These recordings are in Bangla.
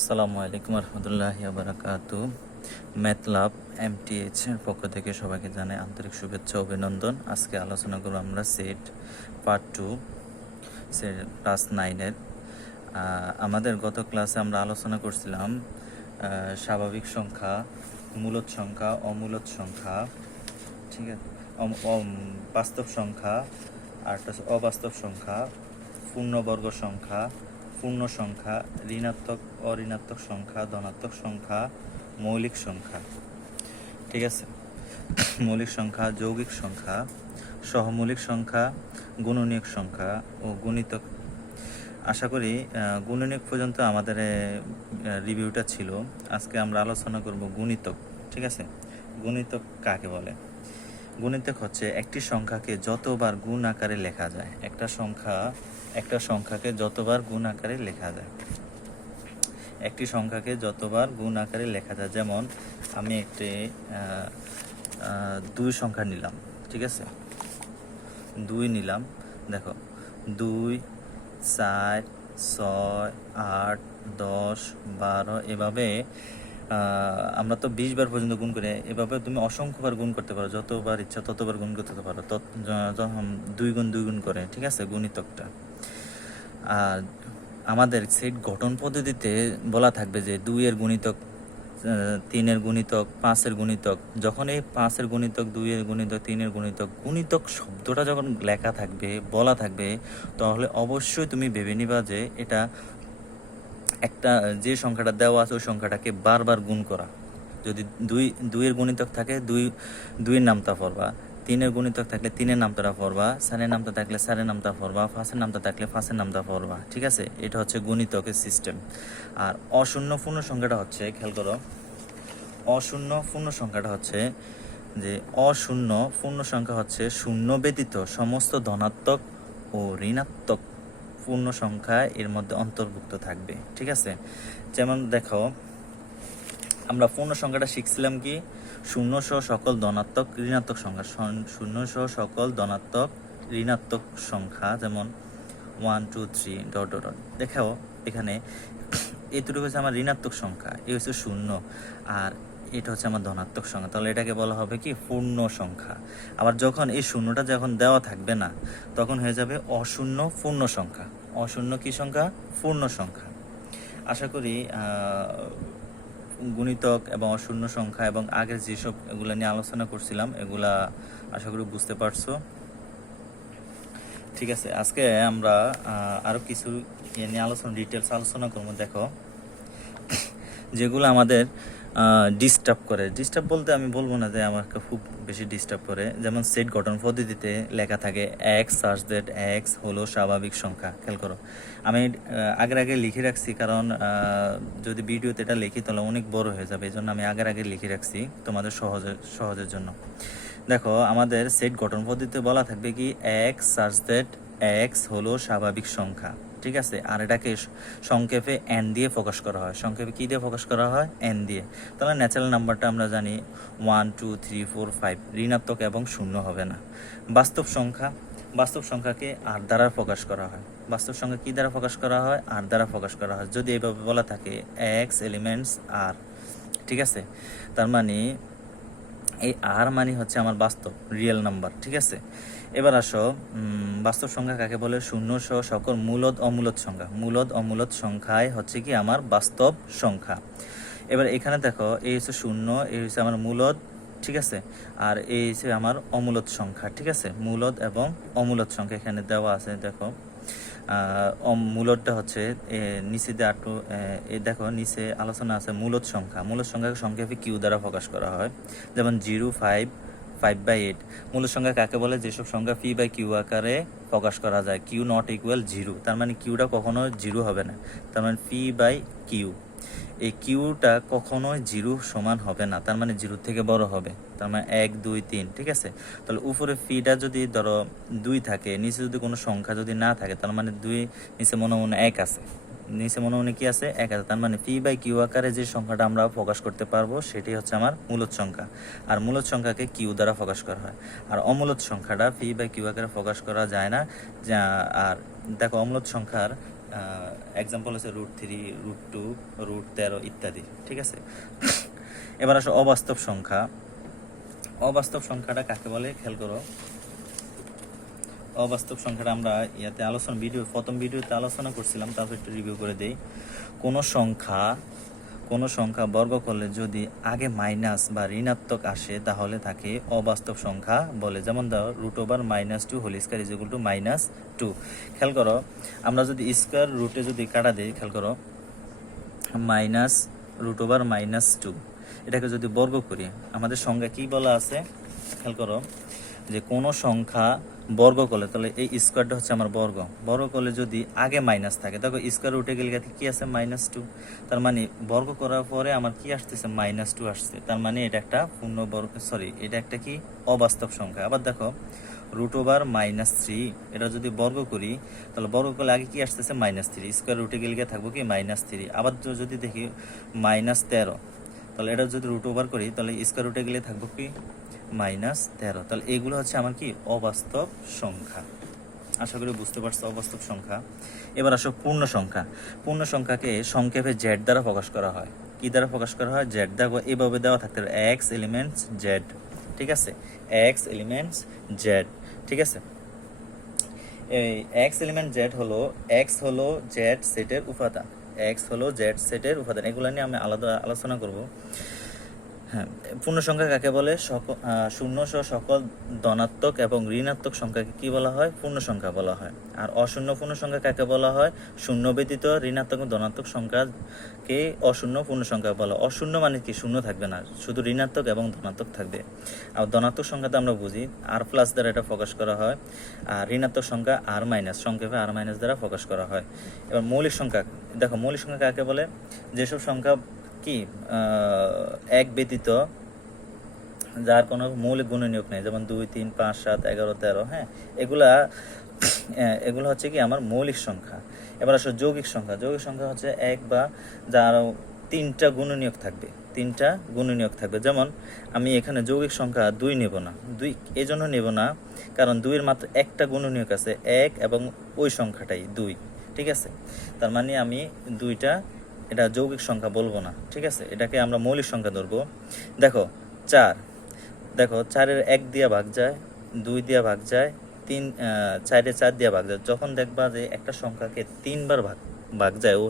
আসসালামু আলাইকুম রহমতুল্লাহি বারাকাতু। ম্যাথল্যাব এমটিএইচ এর পক্ষ থেকে সবাইকে জানাই আন্তরিক শুভেচ্ছা অভিনন্দন। আজকে আলোচনা করব আমরা সেট পার্ট 2 সেট ক্লাস 9-এর। আমাদের গত ক্লাসে আমরা আলোচনা করছিলাম স্বাভাবিক সংখ্যা, মূলদ সংখ্যা, অমূলদ সংখ্যা, ঠিক আছে, বাস্তব সংখ্যা, আর অবাস্তব সংখ্যা, পূর্ণবর্গ সংখ্যা, পূর্ণ সংখ্যা, ঋণাত্মক অঋণাত্মক সংখ্যা, ধনাত্মক সংখ্যা, মৌলিক সংখ্যা, ঠিক আছে, মৌলিক সংখ্যা, যৌগিক সংখ্যা, সহমৌলিক সংখ্যা, গুণনীয়ক সংখ্যা ও গুণিতক। আশা করি গুণনীয়ক পর্যন্ত আমাদের রিভিউটা ছিল। আজকে আমরা আলোচনা করব গুণিতক, ঠিক আছে। গুণিতক কাকে বলে? গুণিতক হচ্ছে একটি সংখ্যাকে যতবার গুণ আকারে লেখা যায়। একটা সংখ্যাকে যতবার গুণ আকারে লেখা যায়, একটি সংখ্যাকে যতবার গুণ আকারে লেখা যায়। যেমন আমি একটি 2 সংখ্যা নিলাম, ঠিক আছে, 2 নিলাম। দেখো 2, 4, 6, 8, 10, 12 এভাবে আমরা তো 20 বার পর্যন্ত গুণ করে, এভাবে তুমি অসংখ্যবার গুণ করতে পারো, যতবার ইচ্ছা ততবার গুণ করতে পারো, যখন 2 গুণ 2 গুণ করে, ঠিক আছে, গুণিতকটা। আর আমাদের সেট গঠন পদ্ধতিতে বলা থাকবে যে 2 এর গুণিতক, 3 এর গুণিতক, 5 এর গুণিতক। যখন এই 5 এর গুণিতক, 2 এর গুণিতক, 3 এর গুণিতক, গুণিতক শব্দটা যখন লেখা থাকবে, বলা থাকবে, তাহলে অবশ্যই তুমি ভেবে নিবা যে এটা একটা যে সংখ্যাটা দেওয়া আছে ওই সংখ্যাটাকে বারবার গুণ করা। যদি 2 এর গুণিতক থাকে 2 এর নামতা পড়বা, 3 এর গুণিতক থাকলে 3 এর নামটা পড়বা, 4 এর নামতা থাকলে 4 এর নামতা পড়বা, 5 এর নামতা থাকলে 5 এর নামতা পড়বা, ঠিক আছে। এটা হচ্ছে গুণিতকের সিস্টেম। আর অশূন্য পূর্ণ সংখ্যাটা হচ্ছে, খেয়াল করো, অশূন্য পূর্ণ সংখ্যাটা হচ্ছে যে অশূন্য পূর্ণ সংখ্যা হচ্ছে শূন্য ব্যতীত সমস্ত ধনাত্মক ও ঋণাত্মক পূর্ণ সংখ্যা এর মধ্যে অন্তর্ভুক্ত থাকবে, ঠিক আছে। যেমন দেখো, আমরা পূর্ণ সংখ্যাটা শিখছিলাম কি, শূন্য সহ সকল ধনাত্মক ঋণাত্মক সংখ্যা, শূন্য সহ সকল ধনাত্মক ঋণাত্মক সংখ্যা, যেমন 1, 2, 3 ডট ডট ডট। দেখাও এখানে এতটুকু হচ্ছে আমার ঋণাত্মক সংখ্যা, এই হচ্ছে শূন্য, আর এটা হচ্ছে আমার ধনাত্মক সংখ্যা, তাহলে এটাকে বলা হবে কি, পূর্ণ সংখ্যা। আবার যখন এই শূন্যটা যখন দেওয়া থাকবে না, তখন হয়ে যাবে অশূন্য পূর্ণ সংখ্যা। অশূন্য কি সংখ্যা? পূর্ণ সংখ্যা। আশা করি গুণিতক এবং অশূন্য সংখ্যা এবং আগের যেসব এগুলা নিয়ে আলোচনা করছিলাম এগুলা আশা করি বুঝতে পারছো, ঠিক আছে। আজকে আমরা আরো কিছু নিয়ে ডিটেলস আলোচনা করবো। দেখো, যেগুলো আমাদের ডিস্টার্ব বলতে আমি বলবো না যে আমাকে খুব বেশি ডিস্টার্ব করে। যেমন সেট গঠন পদ্ধতিতে লেখা থাকে এক্স সার্চ দ্যাট এক্স হলো স্বাভাবিক সংখ্যা। খেয়াল করো, আমি আগে লিখে রাখছি, কারণ যদি ভিডিওতে এটা লিখি তাহলে অনেক বড় হয়ে যাবে, এই জন্য আমি আগে লিখে রাখছি তোমাদের সহজের জন্য। দেখো, আমাদের সেট গঠন পদ্ধতিতে বলা থাকবে কি, এক্স সার্চ দ্যাট এক্স হলো স্বাভাবিক সংখ্যা, ঠিক আছে। আর এটাকে সংক্ষেপে এন দিয়ে প্রকাশ করা হয়। সংক্ষেপে কি দিয়ে প্রকাশ করা হয়? এন দিয়ে। তাহলে ন্যাচারাল নাম্বারটা আমরা জানি 1, 2, 3, 4, 5, ঋণাত্মক এবং শূন্য হবে না। বাস্তব সংখ্যাকে আর দ্বারা প্রকাশ করা হয়। বাস্তব সংখ্যা কি দ্বারা প্রকাশ করা হয়? আর দ্বারা প্রকাশ করা হয়। যদি এইভাবে বলা থাকে এক্স এলিমেন্টস আর, ঠিক আছে, তার মানে এই আর মানে হচ্ছে আমার বাস্তব রিয়েল নাম্বার, ঠিক আছে। এবার আসো, বাস্তব সংখ্যা কাকে বলে? শূন্য সহ সকল মূলদ অমূলদ সংখ্যা। মূলদ অমূলদ সংখ্যায় হচ্ছে কি আমার বাস্তব সংখ্যা। এবার এখানে দেখো, এই হচ্ছে শূন্য, এই হচ্ছে আমার মূলদ, ঠিক আছে, আর এই হচ্ছে আমার অমূলদ সংখ্যা, ঠিক আছে। মূলদ এবং অমূলদ সংখ্যা এখানে দেওয়া আছে। দেখো, মূলদটা হচ্ছে নিচে দিয়ে একটু দেখো, নিচে আলোচনা আছে মূলদ সংখ্যা। মূলদ সংখ্যাকে সংক্ষেপে কিউ দ্বারা প্রকাশ করা হয়। যেমন 0, 5, 5/8। মূলদ সংখ্যা কাকে বলে? যেসব সংখ্যা p/q আকারে প্রকাশ করা যায়, কিউ নট ইকুয়াল 0, তার মানে কিউটা কখনো 0 হবে না, তার মানে p/q। এই কিউটা কখনোই 0 সমান হবে না, তার মানে 0 থেকে বড় হবে, তার মানে 1, 2, 3, ঠিক আছে। তাহলে উপরে ফিটা যদি ধরো 2 থাকে, নিচে যদি কোনো সংখ্যা যদি না থাকে, তার মানে 2 নিচে মনে 1 আছে, নিচে মনে কি আছে? 1 আছে। তার মানে p/q আকারে যে সংখ্যাটা আমরা প্রকাশ করতে পারবো সেটি হচ্ছে আমার মূলদ সংখ্যা। আর মূলদ সংখ্যাকে কিউ দ্বারা প্রকাশ করা হয়। আর অমূলদ সংখ্যাটা p/q আকারে প্রকাশ করা যায় না। আর দেখো, অমূলদ সংখ্যার এক্সাম্পল হচ্ছে √3, √2, √13 ইত্যাদি। ঠিক আছে, এবার আসো অবাস্তব সংখ্যা। অবাস্তব সংখ্যাটা কাকে বলে খেয়াল করো। অবাস্তব সংখ্যাটা আমরা প্রথম ভিডিওতে আলোচনা করছিলাম, তারপর একটু রিভিউ করে দেই। কোনো সংখ্যা বর্গ করলে যদি আগে মাইনাস বা ঋণাত্মক আসে তাহলে তাকে অবাস্তব সংখ্যা বলে। যেমন দাও √2 whole square is equal to -2। খেয়াল করো, আমরা যদি স্কয়ার রুটে যদি কাটা দিই, খেয়াল করো -√2 এটাকে যদি বর্গ করি, আমাদের সংখ্যা কি বলা আছে খেয়াল করো, যে কোনো সংখ্যা বর্গ করলে তাহলে এই স্কোয়ারটা হচ্ছে আমার বর্গ করলে যদি আগে মাইনাস থাকে, দেখো স্কোয়ার উঠে গেলে কি আছে -2, তার মানে বর্গ করার পরে আমার কি আসতেছে -2 আসছে, তার মানে এটা একটা এটা একটা কি অবাস্তব সংখ্যা। আবার দেখো √3 এটা যদি বর্গ করি তাহলে বর্গ করলে আগে কি আসতেছে -3, স্কোয়ার উঠে গেলে থাকবো কি -3। আবার যদি দেখি -13, তাহলে এটা যদি √ওভার করি তাহলে স্কোয়ার উঠে গেলে থাকবো কি -13। তাহলে এগুলো হচ্ছে আমার কি অবাস্তব সংখ্যা। আশা করি বুঝতে পারছো অবাস্তব সংখ্যা। এবার আসো পূর্ণ সংখ্যা। পূর্ণ সংখ্যাকে সংক্ষেপে জেড দ্বারা প্রকাশ করা হয়। কি দ্বারা প্রকাশ করা হয়? জেড। দেখো এভাবে দেওয়া থাকতে পারে এক্স এলিমেন্টস জেড। ঠিক আছে, এক্স এলিমেন্টস জেড। ঠিক আছে, এই এক্স এলিমেন্ট জেড হলো এক্স হলো জেড সেটের উপাদান। এক্স হলো জেড সেটের উপাদান। এগুলো নিয়ে আমি আলাদা আলোচনা করব। হ্যাঁ, পূর্ণ সংখ্যা কাকে বলে? শূন্য সহ সকল ধনাত্মক এবং ঋণাত্মক সংখ্যাকে কি বলা হয়? পূর্ণ সংখ্যা বলা হয়। আর অশূন্য পূর্ণ সংখ্যা কাকে বলা হয়? শূন্য ব্যতীত ঋণাত্মক এবং ধনাত্মক সংখ্যাকে অশূন্য পূর্ণ সংখ্যা বলা। অশূন্য মানে কি? শূন্য থাকবে না, শুধু ঋণাত্মক এবং ধনাত্মক থাকবে। আর ধনাত্মক সংখ্যাতে আমরা বুঝি আর প্লাস দ্বারা এটা প্রকাশ করা হয়, আর ঋণাত্মক সংখ্যা আর মাইনাস, সংক্ষেপে আর মাইনাস দ্বারা প্রকাশ করা হয়। এবার মৌলিক সংখ্যা দেখো, মৌলিক সংখ্যা কাকে বলে? যেসব সংখ্যা কি এক ব্যতীত যার কোনো মৌলিক গুণনীয়ক নেই, যেমন 2, 3, 5, 7, 11, 13। হ্যাঁ, এগুলো হচ্ছে কি আমার মৌলিক সংখ্যা। এবার আসলে যৌগিক সংখ্যা। যৌগিক সংখ্যা হচ্ছে এক বা যার তিনটা গুণনীয়ক থাকবে। যেমন আমি এখানে যৌগিক সংখ্যা 2 নেব না। 2 এই জন্য নেব না কারণ 2-এর মাত্র একটা গুণনীয়ক আছে 1 এবং ওই সংখ্যাটাই 2। ঠিক আছে, তার মানে আমি 2টা এটা যৌগিক সংখ্যা বলবো না। ঠিক আছে, এটাকে আমরা মৌলিক সংখ্যা ধরবো। দেখো 4, দেখো 4-এর 1 দিয়ে ভাগ যায়, 2 দিয়ে ভাগ যায়, 4-এ 4 দিয়ে ভাগ যায়। যখন দেখবা যে একটা সংখ্যাকে 3বার ভাগ যায়, ও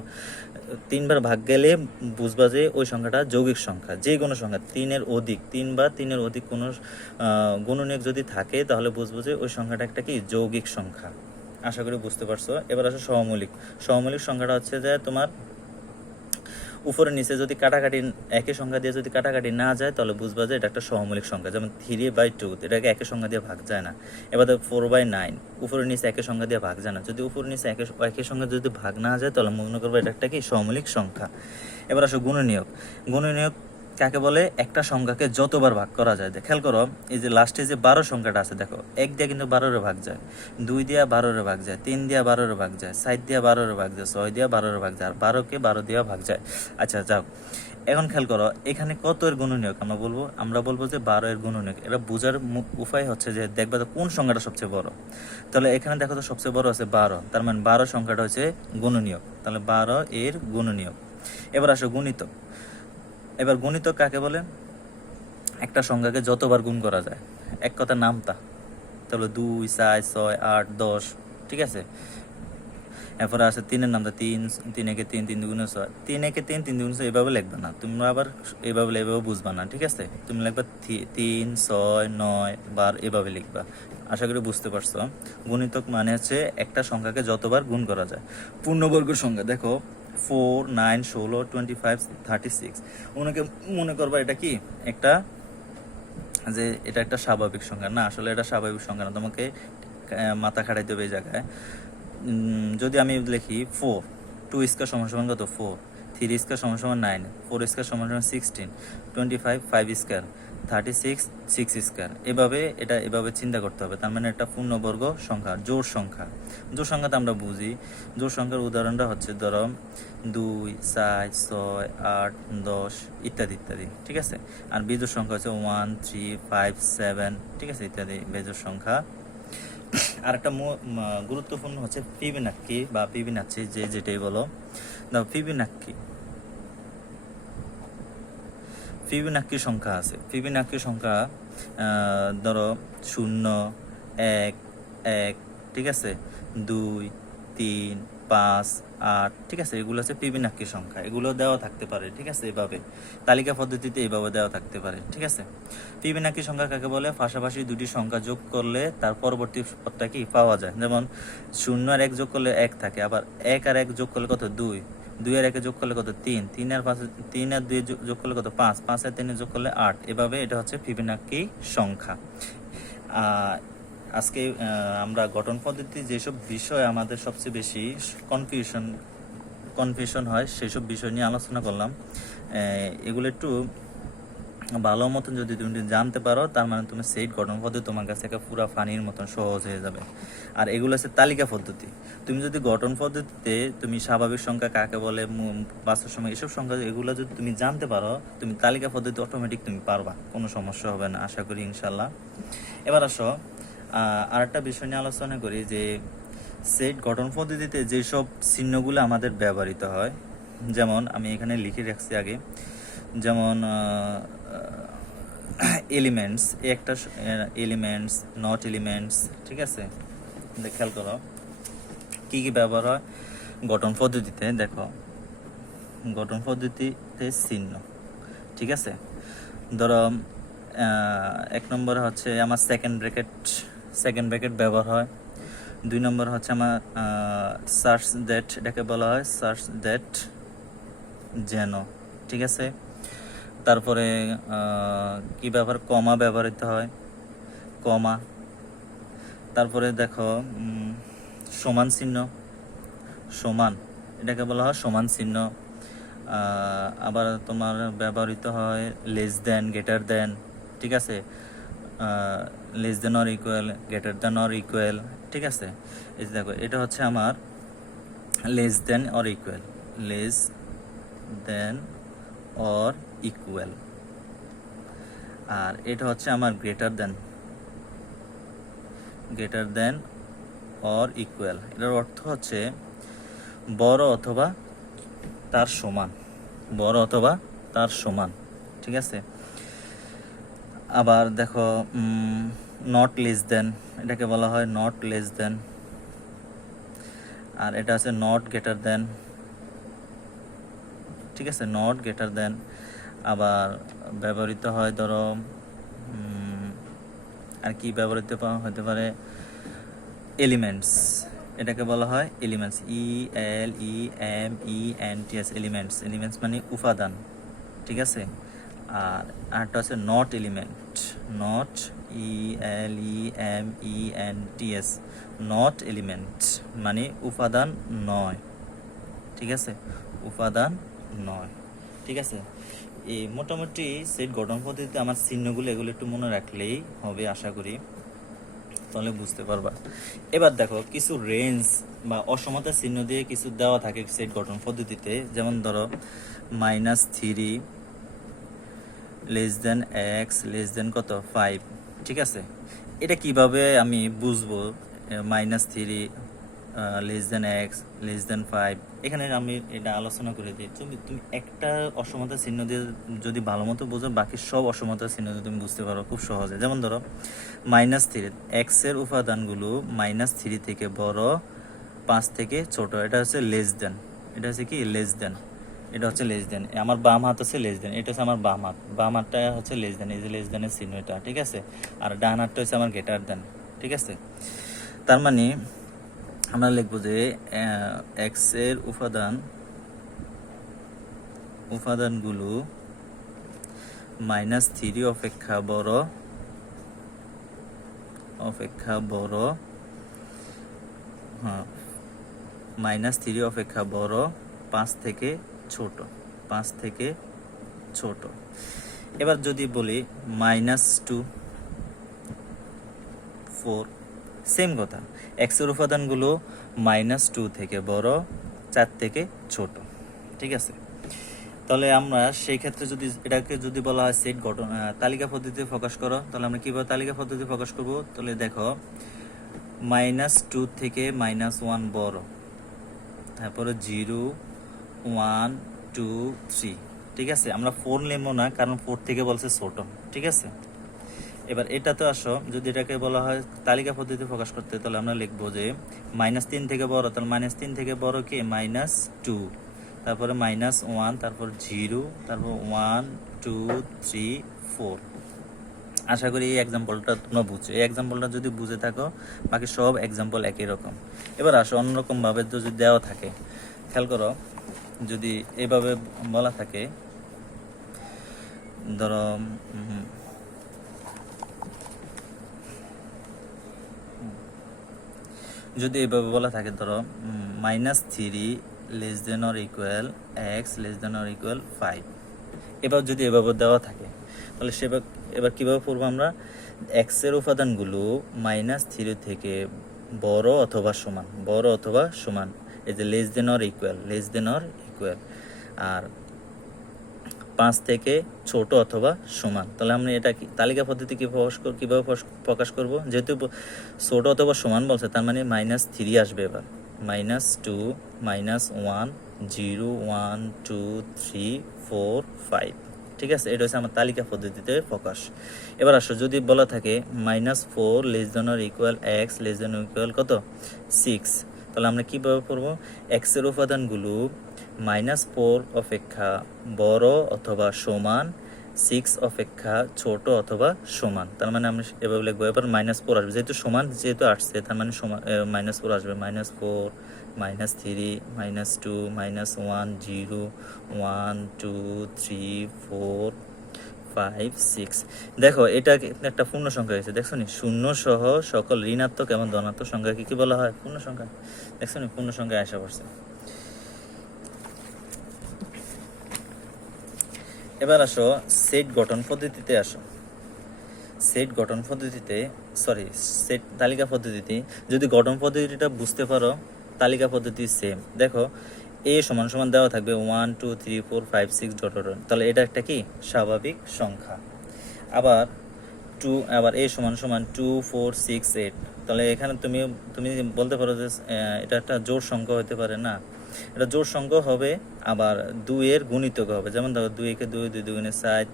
3বার ভাগ গেলে বুঝবা যে ওই সংখ্যাটা যৌগিক সংখ্যা। যে কোনো সংখ্যা 3-এর অধিক, 3 বা 3-এর অধিক কোনো গুণনীয়ক যদি থাকে তাহলে বুঝবো যে ওই সংখ্যাটা একটা কি যৌগিক সংখ্যা। আশা করি বুঝতে পারছো। এবার আসো সহমৌলিক। সহমৌলিক সংখ্যাটা হচ্ছে যে তোমার উপরে নিচে যদি কাটাকাটি একই সংখ্যা দিয়ে যদি কাটাকাটি না যায় তাহলে বুঝবা যে এটা একটা সহমৌলিক সংখ্যা। যেমন 3/2 এটাকে একই সংখ্যা দিয়ে ভাগ যায় না। এবার 4/9 উপরে নিচে একই সংখ্যা দিয়ে ভাগ যায় না। যদি উপরে নিচে একই সংখ্যা যদি ভাগ না যায় তাহলে মনে করবো এটা একটা কি সহমৌলিক সংখ্যা। এবার আসো গুণনীয়ক। গুণনীয়ক কাকে বলে? একটা সংখ্যাকে যতবার ভাগ করা যায়। খেয়াল করো, এই যে লাস্টে যে 12 সংখ্যাটা আছে, দেখো 1 দিয়ে কিন্তু 12-রে ভাগ যায়, 2 দিয়ে 12-রে ভাগ যায়, 3 দিয়ে 12-রে ভাগ যায়, 7 দিয়ে 12-রে ভাগ যায়, 6 দিয়ে 12-রে ভাগ যায়, আর 12-কে 12 দিয়ে ভাগ যায়। আচ্ছা যাও, এখন খেয়াল করো এখানে কত এর গুণনীয়ক আমরা বলবো যে 12 এর গুণনীয়ক। এটা বোঝার উপায় হচ্ছে যে দেখবা তো কোন সংখ্যাটা সবচেয়ে বড়। তাহলে এখানে দেখো তো সবচেয়ে বড় আছে 12, তার মানে 12 সংখ্যাটা হচ্ছে গুণনীয়ক। তাহলে 12 এর গুণনীয়ক। এবার আসো গুণিতক। এবার গুণিতক কাকে বলে? একটা সংখ্যাকে যতবার গুণ করা যায়, এক কথা নামতা। তাহলে 2, 4, 6, 8, 10। ঠিক আছে, এরপরে আছে 3-এর নামতা, 3, 3 একে 3, 3 দুগুণে 6, 3 একে 3, 3 দুগুণে 6। এভাবে লিখবে না তোমরা, আবার এভাবে বুঝবা না। ঠিক আছে, তুমি লিখবা 3, 6, 9, 12 এভাবে লিখবা। আশা করি বুঝতে পারছো। গুণিতক মানে হচ্ছে একটা সংখ্যাকে যতবার গুণ করা যায়। পূর্ণবর্গ সংখ্যা দেখো 4, 9, 16, 25, 36। মনে করবা এটা কি একটা স্বাভাবিক সংখ্যা না। আসলে এটা স্বাভাবিক সংখ্যা না, তোমাকে মাথা খাটাইতে হবে এই জায়গায়। যদি আমি লিখি 4, 2 স্কয়ার সমান কত? 4, 3 স্কয়ার সমান 9, 4 স্কয়ার সমান 16, 25, 5 স্কয়ার 36, 6 স্কয়ার। এভাবে চিন্তা করতে হবে। তার মানে একটা পূর্ণবর্গ সংখ্যা, জোড় সংখ্যা। জোড় সংখ্যাতে আমরা বুঝি, জোড় সংখ্যার উদাহরণটা হচ্ছে ধরো 2, 4, 6, 8, 10 ইত্যাদি ইত্যাদি। ঠিক আছে, আর বিজোড় সংখ্যা হচ্ছে 1, 3, 5, 7। ঠিক আছে, ইত্যাদি বিজোড় সংখ্যা আর একটা গুরুত্বপূর্ণ হচ্ছে ফিবোনাক্কি বা ফিবোনাচ্চি, যে যেটাই বলো। দেখো ফিবোনাক্কি সংখ্যা আছে। ফিবোনাক্কি সংখ্যা ধরো 0, 1, 1, ঠিক আছে, 2, 3, 5, 8, ঠিক আছে, এগুলো হচ্ছে ফিবোনাক্কি সংখ্যা। এগুলো দেওয়া থাকতে পারে, ঠিক আছে, এভাবে তালিকা পদ্ধতিতে এইভাবে দেওয়া থাকতে পারে, ঠিক আছে। ফিবোনাক্কি সংখ্যা কাকে বলে? পাশাপাশি দুটি সংখ্যা যোগ করলে তার পরবর্তী পদটা কি পাওয়া যায়। যেমন 0 আর 1 যোগ করলে 1 থাকে, আবার 1 আর 1 যোগ করলে কত? 2, 2 আর 1 যোগ করলে কত? 3, 3 আর 5, 3 আর 2 যোগ করলে কত? 5, 5 আর 3 যোগ করলে 8। এভাবে এটা হচ্ছে ফিবোনাক্কি সংখ্যা। আজকে আমরা গঠন পদ্ধতি যেসব বিষয় আমাদের সবচেয়ে বেশি কনফিউশন হয় সেসব বিষয় নিয়ে আলোচনা করলাম। এগুলো একটু ভালো মতন যদি তুমি জানতে পারো, তার মানে তুমি সেট গঠন পদ্ধতি তোমার কাছে একটা পুরা ফানির মতন সহজ হয়ে যাবে। আর এগুলো হচ্ছে তালিকা পদ্ধতি। তুমি যদি গঠন পদ্ধতিতে তুমি স্বাভাবিক সংখ্যা কাকে বলে, বাস্তব সংখ্যা, এসব সংখ্যা এগুলো যদি তুমি জানতে পারো, তুমি তালিকা পদ্ধতি অটোমেটিক তুমি পারবা, কোনো সমস্যা হবে না, আশা করি ইনশাল্লাহ। এবার আসো আর একটা বিষয় নিয়ে আলোচনা করি, যে সেট গঠন পদ্ধতিতে যেসব চিহ্নগুলো আমাদের ব্যবহৃত হয়। যেমন আমি এখানে লিখে রাখছি আগে, যেমন এলিমেন্টস, একটা এলিমেন্টস, নট এলিমেন্টস, ঠিক আছে। খেয়াল করো কি কি ব্যবহার হয় গঠন পদ্ধতিতে। দেখো গঠন পদ্ধতিতে চিহ্ন, ঠিক আছে। ধরো 1 নম্বরে হচ্ছে আমার সেকেন্ড ব্র্যাকেট ব্যবহার হয়। 2 নম্বর হচ্ছে আমার সার্চ দ্যাট, এটাকে বলা হয় সার্চ দ্যাট যেন, ঠিক আছে। তারপরে কি ব্যবহার? কমা ব্যবহৃত হয়, কমা। তারপরে দেখো সমান চিহ্ন, সমান, এটাকে বলা হয় সমান চিহ্ন। আবার তোমার ব্যবহৃত হয় লেস দেন, গ্রেটার দেন, ঠিক আছে, less than or equal, greater than or equal, ঠিক আছে। এই যে দেখো এটা হচ্ছে আমার less than or equal, less than or equal. আর এটা হচ্ছে আমার গ্রেটার দেন অর ইকুয়াল। এটার অর্থ হচ্ছে বড় অথবা তার সমান, ঠিক আছে। আবার দেখো নট লেস দেন, এটাকে বলা হয় নট লেস দেন। আর এটা আছে নট গ্রেটার দেন, ঠিক আছে, নট গ্রেটার দেন। আবার ব্যবহৃত হয় ধরো আর কি ব্যবহৃত হতে পারে? এলিমেন্টস, এটাকে বলা হয় এলিমেন্টস, ELEMENTS, এলিমেন্টস মানে উপাদান, ঠিক আছে। আর আরেকটা আছে not element, not ELEMENTS, not element মানে উপাদান নয়, ঠিক আছে, উপাদান নয়, ঠিক আছে। এই মোটামুটি সেট গঠন পদ্ধতিতে আমার চিহ্নগুলো এগুলো একটু মনে রাখলেই হবে, আশা করি, তাহলে বুঝতে পারবা। এবার দেখো কিছু রেঞ্জ বা অসমতার চিহ্ন দিয়ে কিছু দেওয়া থাকে সেট গঠন পদ্ধতিতে। যেমন ধরো -3 less than x less than কত? 5, ঠিক আছে। এটা কিভাবে আমি বুঝবো -3 less than x less than 5? এখানে আমি এটা আলোচনা করে দিই। তুমি একটা অসমতার চিহ্ন দিয়ে যদি ভালো মতো বোঝো, বাকি সব অসমতার চিহ্ন দিয়ে তুমি বুঝতে পারো খুব সহজে। যেমন ধরো -3, x এর উপাদানগুলো -3 থেকে বড়, 5 থেকে ছোট, এটা হচ্ছে লেস দেন, এটা হচ্ছে কি লেস দেন, এটা হচ্ছে লেস দেন। আমার বাম হাত হচ্ছে লেস দেন, এটা হচ্ছে আমার বাম হাতটা হচ্ছে লেস দেন, এই যে লেস দেনের চিহ্ন এটা, ঠিক আছে। আর ডান হাতটা হচ্ছে আমার গ্রেটার দেন, ঠিক আছে। তার মানে আমরা লিখবো যে এক্স এর উপাদানগুলো -3 অপেক্ষা বড়, হ্যাঁ, -3 অপেক্ষা বড়, 5 থেকে ছোট। এবার যদি বলি -2, 4, সেম কথা, এক্স এর উপাদানগুলো -2 থেকে বড়, 4 থেকে ছোট, ঠিক আছে। তাহলে আমরা সেই ক্ষেত্রে যদি এটাকে যদি বলা হয় সেট গঠন তালিকা পদ্ধতিতে প্রকাশ করো, তাহলে আমরা কিভাবে তালিকা পদ্ধতি প্রকাশ করব? তাহলে দেখো -2 থেকে -1 বড়, তারপরে 0 1 2 3। ঠিক আছে, আমরা 4 নেব না, কারণ 4 থেকে বলছে ছোট। ঠিক আছে, এবার এটাতে আসো, যদি এটাকে বলা হয় তালিকা পদ্ধতি প্রকাশ করতে, তাহলে আমরা লিখবো যে -3 থেকে বড়, তাহলে -3 থেকে বড় কি -2, তারপরে -1, তারপর 0, তারপর 1 2 3 4। আশা করি এই এক্সাম্পলটা তোমরা বুঝছো। এই এক্সাম্পলটা যদি বুঝে থাকো, বাকি সব এক্সাম্পল একই রকম। এবার আসো অন্যরকমভাবে যদি দেওয়া থাকে, খেয়াল করো, যদি এইভাবে বলা থাকে, ধরো যদি এইভাবে বলা থাকে, ধরো -3 less than or equal x less than or equal 5। এবার যদি এভাবে দেওয়া থাকে, তাহলে এবার কীভাবে পড়বো আমরা? এক্সের উপাদানগুলো -3 থেকে বড় অথবা সমান, বড় অথবা সমান, এই যে less than or equal, less than or equal, আর 5 থেকে ছোট অথবা সমান। তাহলে আমরা এটা কি তালিকা পদ্ধতি কীভাবে প্রকাশ করব? যেহেতু ছোট অথবা সমান বলছে, তার মানে -3 আসবে। এবার -2 -1 0 1 2 3 4 5। ঠিক আছে, এটা হচ্ছে আমার তালিকা পদ্ধতিতে প্রকাশ। এবার আসো, যদি বলা থাকে -4 less than or equal x less than or equal কত 6, তাহলে আমরা কীভাবে পড়বো? এক্সের উপাদানগুলো -4 অপেক্ষা বড় অথবা সমান, 6 অপেক্ষা ছোট অথবা সমান। তার মানে আমরা এভাবে লিখবো। এবার -4 আসবে, যেহেতু সমান যেহেতু আসছে, তার মানে -4 আসবে। -4 -3 -2 -1 0 1 2 3 4 5 6। দেখো, এটা একটা পূর্ণ সংখ্যা হয়েছে, দেখছো নি? শূন্য সহ সকল ঋণাত্মক এবং ধনাত্মক সংখ্যাকে কি বলা হয়? পূর্ণ সংখ্যা। দেখছো নি, পূর্ণ সংখ্যায় আসা পড়ছে। এবার আসো সেট গঠন পদ্ধতিতে আসো। সেট গঠন পদ্ধতিতে, সেট তালিকা পদ্ধতিতে যদি গঠন পদ্ধতিটা বুঝতে পারো, তালিকা পদ্ধতি সেম। দেখো, এ সমান সমান দেওয়া থাকবে 1 2 3 4 5 6 ডট ডট, তাহলে এটা একটা কি স্বাভাবিক সংখ্যা। আবার আবার এ সমান সমান 2 4 6 8, তাহলে এখানে তুমি বলতে পারো যে এটা একটা জোড় সংখ্যা হতে পারে না, এটা জোড় সংখ্যা হবে। আবার 2 এর গুণিতক হবে, যেমন দেখো 2 একে 2 2 দুগুণে 7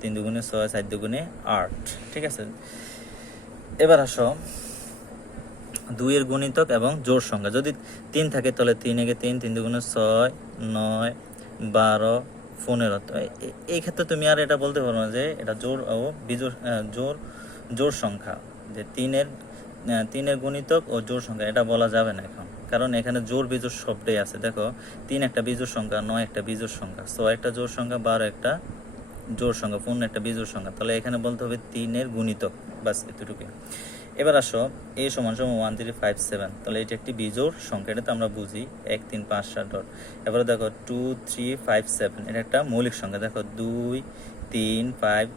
3 দুগুণে 6 7 দুগুণে 8। ঠিক আছে, এবার আসো 2 এর গুণিতক এবং জোড় সংখ্যা যদি 3 থাকে, তাহলে 3 একে 3 3 দুগুণে 6 9 12 15। তো এই ক্ষেত্রে তুমি আর এটা বলতে পারো না যে এটা জোড় ও বিজোড় জোড় সংখ্যা, যে 3 এর গুণিতক ও জোড় সংখ্যা, এটা বলা যাবে না এখন, কারণ এখানে জোড় বিজোড় সবটাই আছে। দেখো, 3 একটা বিজোড় সংখ্যা, 9 একটা বিজোড় সংখ্যা, 6 একটা জোড় সংখ্যা, 12 একটা জোড় সংখ্যা, 15 একটা বিজোড় সংখ্যা। তাহলে এখানে বলতে হবে 3 এর গুণিতক, বাস এতটুকু। এবার আসো এ সমান সমান 1 3 5 7, তাহলে এটা একটি বিজোড় সংখ্যা, এটা তো আমরা বুঝি 1 3 5 7 ডট। এবারে দেখো 2 3 5 7, এটা একটা মৌলিক সংখ্যা। দেখো 2 3 5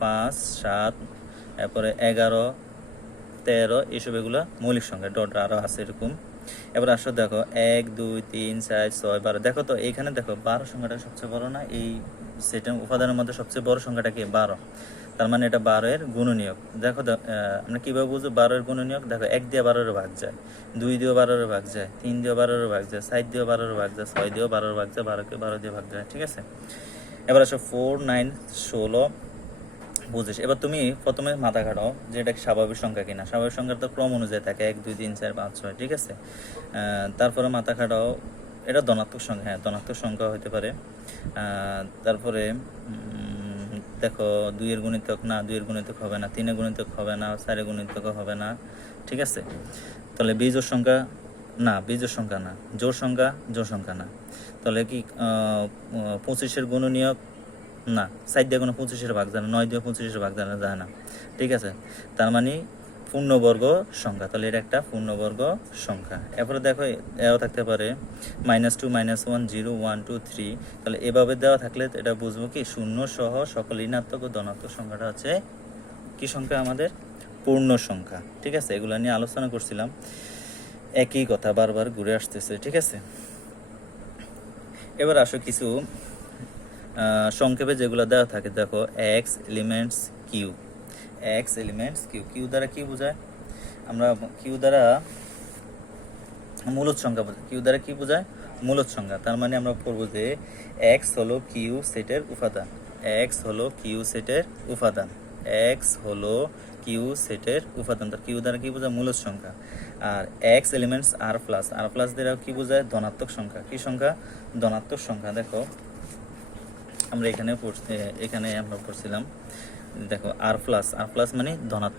5 7, এরপরে 11 13, এইসব এগুলো মৌলিক সংখ্যা, ডট আরও আছে এরকম। এবার আসো দেখো 1 2 3 4 6 12, দেখো তো এইখানে দেখো 12 সংখ্যাটা সবচেয়ে বড় না? এই সেটের উপাদানের মধ্যে সবচেয়ে বড় সংখ্যাটা কি? 12। তার মানে এটা 12 এর গুণনীয়ক। দেখো আমরা কীভাবে বুঝবো 12 এর গুণনীয়ক? দেখো 1 দিয়ে 12 এর ভাগ যায়, 2 দিয়ে 12 এর ভাগ যায়, 3 দিয়ে 12 এর ভাগ যায়, 4 দিয়ে 12 এর ভাগ যায়, 6 দিয়ে 12 এর ভাগ যায়, 12 কে 12 দিয়ে ভাগ যায়। ঠিক আছে, এবার আসো 4 9 16 বুঝিস। এবার তুমি প্রথমে মাথা খাটাও যে এটা স্বাভাবিক সংখ্যা কিনা। স্বাভাবিক সংখ্যার তো ক্রম অনুযায়ী থাকে 1 2 3 4 5 6। ঠিক আছে, তারপরে মাথা খাটাও এটা ধনাত্মক সংখ্যা, হ্যাঁ ধনাত্মক সংখ্যা হতে পারে। তারপরে দেখো 2 এর গুণিতক না, 2 এর গুণিতক হবে না, 3 এর গুণিতক হবে না, 4 এর গুণিতক হবে না। ঠিক আছে, তাহলে বিজোড় সংখ্যা না, বিজোড় সংখ্যা না, জোড় সংখ্যা না। তাহলে কি 25 এর গুণনীয়ক না, 4 দিয়ে কোনো 25 ভাগ যায় না, 9 দিয়ে 25 ভাগ যায় না। ঠিক আছে, তার মানে পূর্ণবর্গ সংখ্যা, তাহলে এটা একটা পূর্ণবর্গ সংখ্যা। এরপরে দেখো এও থাকতে পারে -2 -1 0 1 2 3, তাহলে এভাবে দেওয়া থাকলে এটা বুঝবো কি শূন্য সহ সকল ঋণাত্মক ও ধনাত্মক সংখ্যাটা হচ্ছে কি সংখ্যা? আমাদের পূর্ণ সংখ্যা। ঠিক আছে, এগুলো নিয়ে আলোচনা করছিলাম, একই কথা বারবার ঘুরে আসতেছে। ঠিক আছে, এবার আসো কিছু সংক্ষেপে যেগুলো দেওয়া থাকে। দেখো X elements Q, X elements Q, Q দ্বারা কি বোঝায়? আমরা কিউ দ্বারা মূলদ সংখ্যা বোঝায়, কিউ দ্বারা কি বোঝায়? মূলদ সংখ্যা। তার মানে আমরা পড়বো যে এক্স হলো কিউ সেটের উপাদান, এক্স হলো কিউ সেটের উপাদান, এক্স হলো কিউ সেটের উপাদান। তার কিউ দ্বারা কি বোঝায়? মূলদ সংখ্যা। আর এক্স এলিমেন্টস আর প্লাস দ্বারা কি বোঝায়? ধনাত্মক সংখ্যা। কি সংখ্যা? ধনাত্মক সংখ্যা। দেখো আমরা এখানে আমরা পড়ছিলাম, দেখো আর প্লাস মানে ধনাত্মক